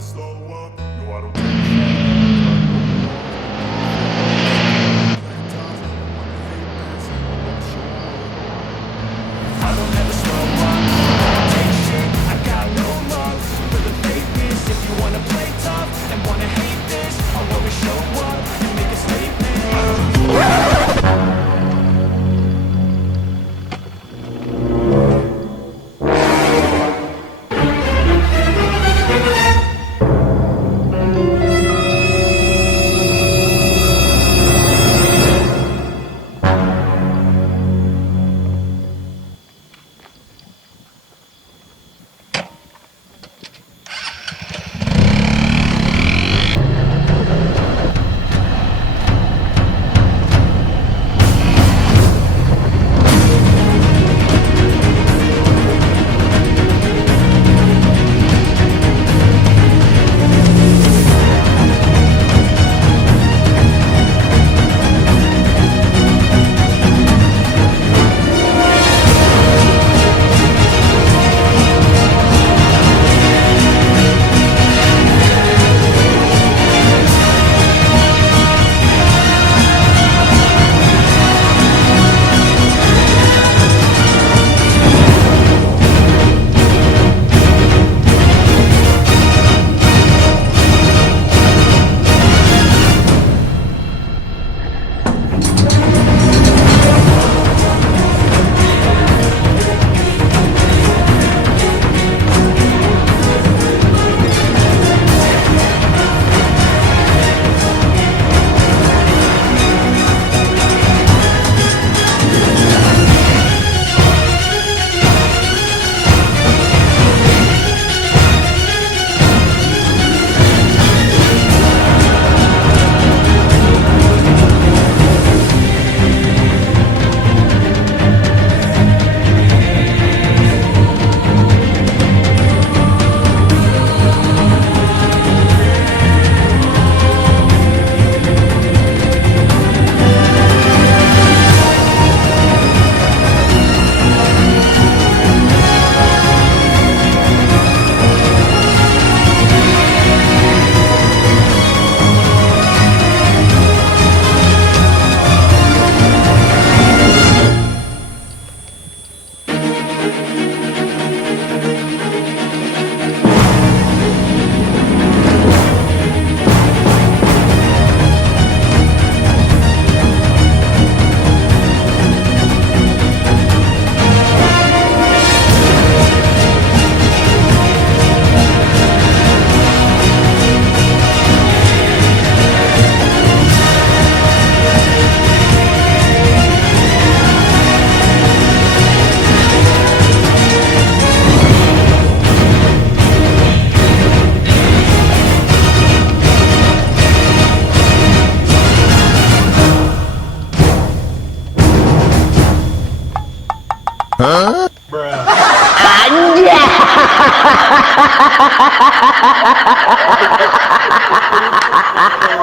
never slow up. No, I don't give a fuck. I don't ever slow up. Take shit, I got no love for the fakeness. If you wanna play tough and wanna hate this, I'll always show up and make a statement.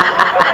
Anjay.